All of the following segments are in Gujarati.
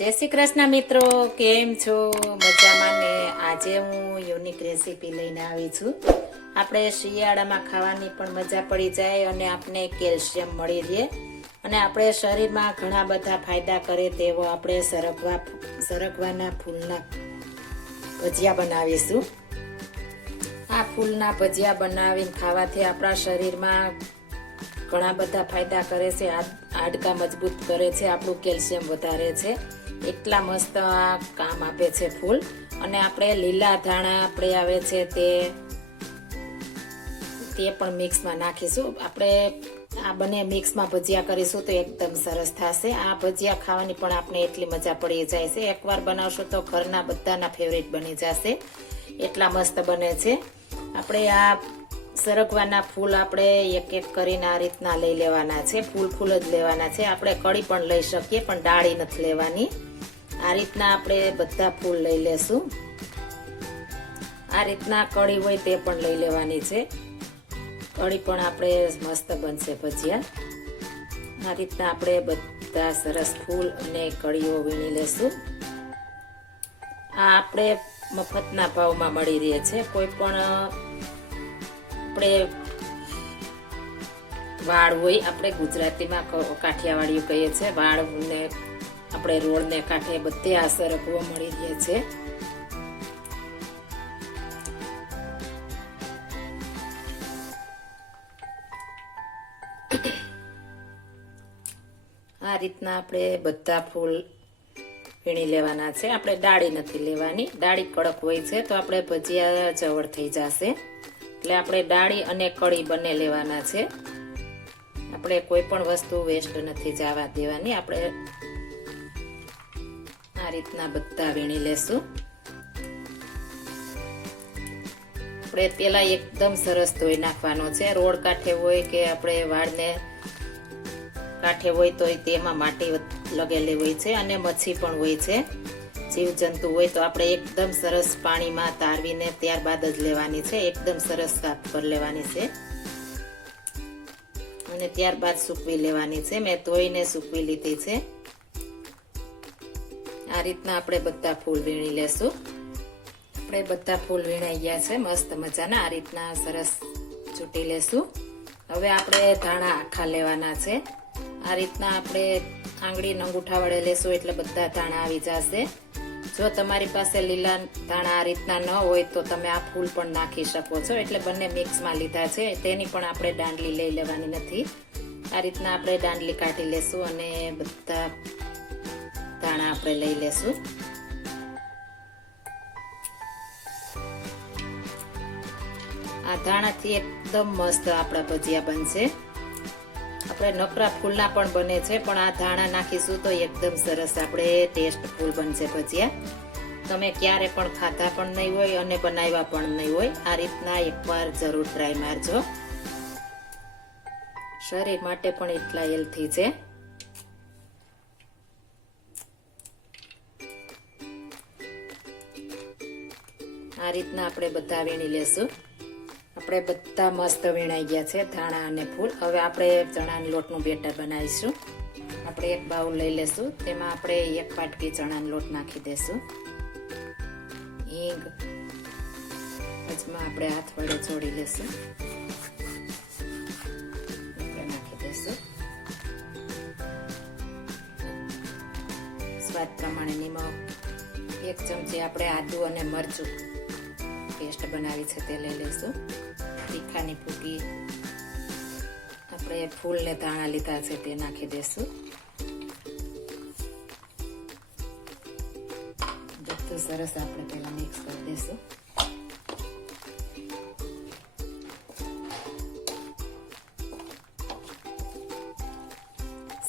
જય શ્રી કૃષ્ણ મિત્રો, કેમ છો? મજામાં ને? આજે હું યુનિક રેસીપી લઈને આવી છું. આપણે શિયાળામાં ખાવાની પણ મજા પડી જાય અને આપણે કેલ્શિયમ મળી રહે. અને આપણે શરીરમાં ઘણા બધા ફાયદા કરે તેવો આપણે સરગવા સરગવાના ફૂલના ભજીયા બનાવીશું. આ ફૂલના ભજીયા બનાવીને ખાવાથી આપણા શરીરમાં ઘણા બધા ફાયદા કરે છે હાડકા હાડકાં મજબૂત કરે છે, આપણું કેલ્શિયમ વધારે છે. એટલા મસ્ત કામ આપે છે ફૂલ. અને આપણે લીલા ધાણા આપણે આવે છે તે તે પણ મિક્સમાં નાખીશું. આપણે આ બંને મિક્સમાં ભજીયા કરીશું તો એકદમ સરસ થશે. આ ભજીયા ખાવાની પણ આપણે એટલી મજા પડી જાય છે. એકવાર બનાવશો તો ઘરના બધાના ફેવરેટ બની જશે. એટલા મસ્ત બને છે. આપણે આ સરગવાના ફૂલ આપણે એક એક કરીને આ રીતના લઈ લેવાના છે. ફૂલ ફૂલ જ લેવાના છે. આપણે કળી પણ લઈ શકીએ, પણ ડાળી નથી લેવાની. આ રીતના આપણે બધા ફૂલ લઈ લેશું. આ રીતના કળી હોય તે પણ લઈ લેવાની છે. કળી પણ આપણે મસ્ત બનશે ભજીયા. આ રીતના આપણે બધા સરસ ફૂલ અને કળીઓ વીણી લેશું. આ આપણે મફતના ભાવમાં મળી રહે છે. કોઈ પણ આપણે વાળ હોય, આપણે ગુજરાતીમાં ક- કાઠિયાવાડીયું કહીએ છીએ, વાળ ને આપણે રોડને કાંઠે બધે આ સરગવો મળી રહે છે. આ રીતના આપણે બધા ફૂલ વીણી લેવાના છે. આપણે ડાળી નથી લેવાની. ડાળી કડક હોય છે તો આપણે ભજીયા જવળ થઈ જશે. એટલે આપણે ડાળી અને કળી બંને લેવાના છે. આપણે કોઈ પણ વસ્તુ વેસ્ટ નથી જવા દેવાની. આપણે આ રીતના બધા વીણી લેશું. આપણે પેલા એકદમ સરસ ધોઈ નાખવાનો છે. રોડ કાંઠે હોય કે આપણે વાળને કાંઠે હોય તો તેમાં માટી લગેલી હોય છે અને મચ્છી પણ હોય છે. જીવજંતુ હોય તો આપણે એકદમ સરસ પાણીમાં તારવીને ત્યારબાદ જ લેવાની છે. એકદમ સરસ સાફ કરી લેવાની છે. અને ત્યારબાદ સૂકવી લેવાની છે. મેં ધોઈને સૂકવી લીધી છે. આ રીતના આપણે બધા ફૂલ વીણી લેશું. આપણે બધા ફૂલ વીણાઈ ગયા છે, મસ્ત મજાના. આ રીતના સરસ ચૂંટી લેશું. હવે આપણે ધાણા આખા લેવાના છે. આ રીતના આપણે આંગળી અંગૂઠા વડે લેશું એટલે બધા ધાણા આવી જશે. જો તમારી પાસે લીલા ધાણા આ રીતના ન હોય તો તમે આ ફૂલ પણ નાખી શકો છો. એટલે બંને મિક્સમાં લીધા છે. તેની પણ આપણે દાંડલી લઈ લેવાની નથી. આ રીતના આપણે દાંડલી કાઢી લેશું અને બધા ધાણા આપણે લઈ લેશું. આ ધાણાથી એકદમ મસ્ત આપણા ભજીયા બનશે. આપણે નકરા ફૂલના પણ બને છે, પણ આ ધાણા નાખીશું તો એકદમ સરસ આપણે ટેસ્ટ ફૂલ બનશે ભજીયા. તમે ક્યારે પણ ખાધા પણ નહીં હોય અને બનાવ્યા પણ નહીં હોય, આ રીતના એકવાર જરૂર ટ્રાય મારજો. શરીર માટે પણ એટલા હેલ્થી છે. આ રીતના આપણે બધા વીણી લેશું. આપણે બધા મસ્ત વીણાઈ ગયા છે, ધાણા અને ફૂલ. હવે આપણે ચણાના લોટનું બેટર બનાવીશું. આપણે એક બાઉલ લઈ લેશું. તેમાં આપણે એક પાટકી ચણાનો લોટ નાખી દેશું. હિંગ. અજમા આપણે હાથ વડે જોડી લેશું. નાખી દેશું. સ્વાદ પ્રમાણે નિમક. એક ચમચી આપણે આદુ અને મરચું પેસ્ટ બનાવી છે તે લઈ લઈશું. તીખાની ફૂકી આપણે ફૂલને ધાણા લીધા છે તે નાખી દઈશું બધું સરસ આપણે પહેલાં મિક્સ કરી દઈશું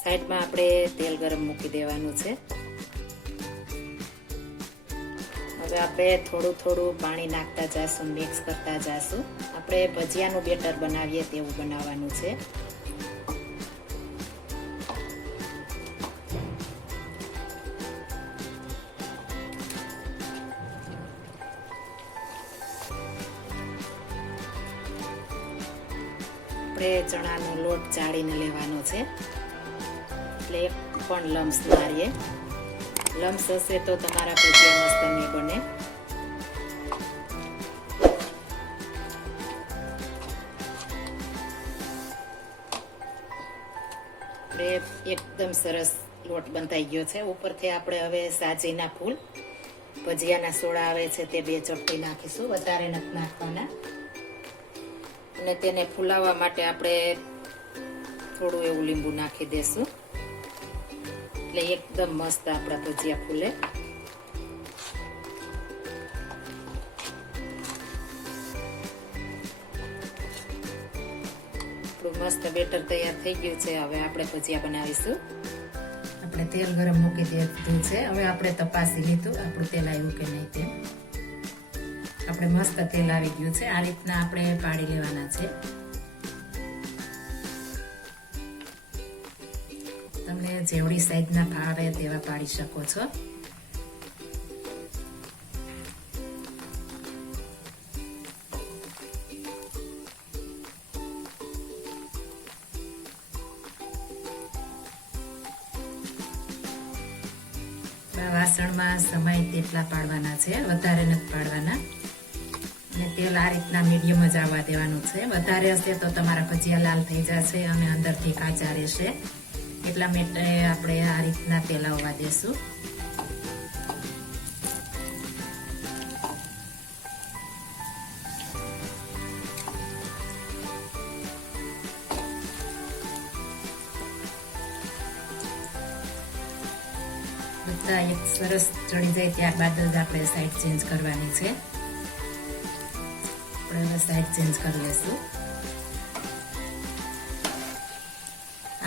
સાઈડમાં આપણે તેલ ગરમ મૂકી દેવાનું છે. હવે આપણે થોડું થોડું પાણી નાખતા જઈશું મિક્સ કરતા જઈશું આપણે ભજીયાનું બેટર બનાવીએ તેવું બનાવવાનું છે. આપણે ચણાનો લોટ ચાળીને લેવાનો છે. એટલે એક પણ લમ્સ ના રહીએ લમ્સ હશે તો તમારા ભજીયા મસ્ત નહીં બને. આપણે એકદમ સરસ લોટ બંધાઈ ગયો છે. ઉપરથી આપણે હવે સાજીના ફૂલ, ભજીયાના સોડા આવે છે તે બે ચપટી નાખીશું, વધારે નથી નાખવાના. અને તેને ફૂલાવવા માટે આપણે થોડું એવું લીંબુ નાખી દેશું. એટલે એકદમ મસ્ત આપણા ભજીયા ફૂલે. મસ્ત બેટર તૈયાર થઈ ગયું છે. હવે આપણે ભજીયા બનાવીશું. આપણે તેલ ગરમ મૂકી દીધું છે. હવે આપણે તપાસી લીધું આપણું તેલ આવ્યું કે નહીં તે આપણે મસ્ત તેલ આવી ગયું છે. આ રીતના આપણે પાડી લેવાના છે. તમને જેવડી સાઈઝના ભાવે તેવા પાડી શકો છો વાસણમાં સમય તેટલા પાડવાના છે, વધારે નથી પાડવાના. અને તેલ આ રીતના મીડિયમ જ આવવા દેવાનું છે. વધારે હશે તો તમારા ભજીયા લાલ થઈ જશે અને અંદરથી કાચા રહેશે. એટલા માટે આપણે આ રીતના તેલ દેશું. એક સરસ ચડી જાય ત્યારબાદ જ આપણે સાઈડ ચેન્જ કરવાની છે. આપણે હવે સાઈડ ચેન્જ કરી લેશું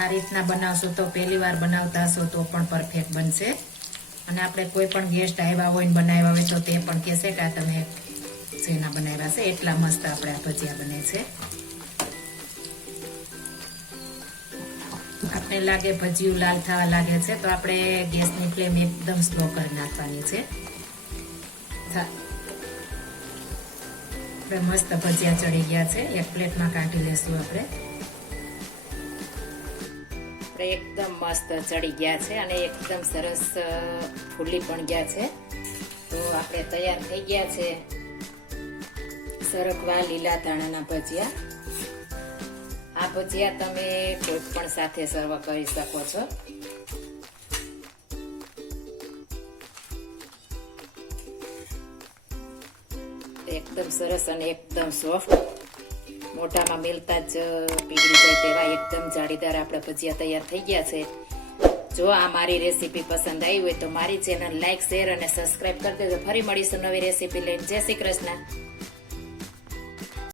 આ રીતના બનાવશો તો પહેલી વાર બનાવતા હશો તો પણ પરફેક્ટ બનશે. અને આપણે કોઈ પણ ગેસ્ટ આવ્યા હોય ને બનાવ્યા હોય તો તે પણ કહેશે કે આ તમે શેના બનાવ્યા છે, એટલા મસ્ત આપણે આ ભજીયા બને છે. આપણે લાગે ભજીયું લાલ થવા લાગે છે તો આપણે ગેસની ફ્લેમ એકદમ સ્લો કરી નાખવાની છે. આપણે મસ્ત ભજીયા ચડી ગયા છે. એક પ્લેટમાં કાઢી લેશું આપણે. આપણે એકદમ મસ્ત ચડી ગયા છે અને એકદમ સરસ ફૂલી પણ ગયા છે. તો આપણે તૈયાર થઈ ગયા છે સરગવા લીલા ધાણાના ભજીયા. આ ભજીયા તમે કોઈ પણ સાથે સર્વ કરી શકો છો. એકદમ સરસ અને એકદમ સોફ્ટ. મોઢામાં મેલતા જ પીગળી જાય તેવા એકદમ જાળીદાર આપણા ભજીયા તૈયાર થઈ ગયા છે. જો આ મારી રેસીપી પસંદ આવી હોય તો મારી ચેનલ લાઇક શેર અને સબસ્ક્રાઇબ કરી દેજો. ફરી મળીશું નવી રેસીપી લઈને. જય શ્રી કૃષ્ણ.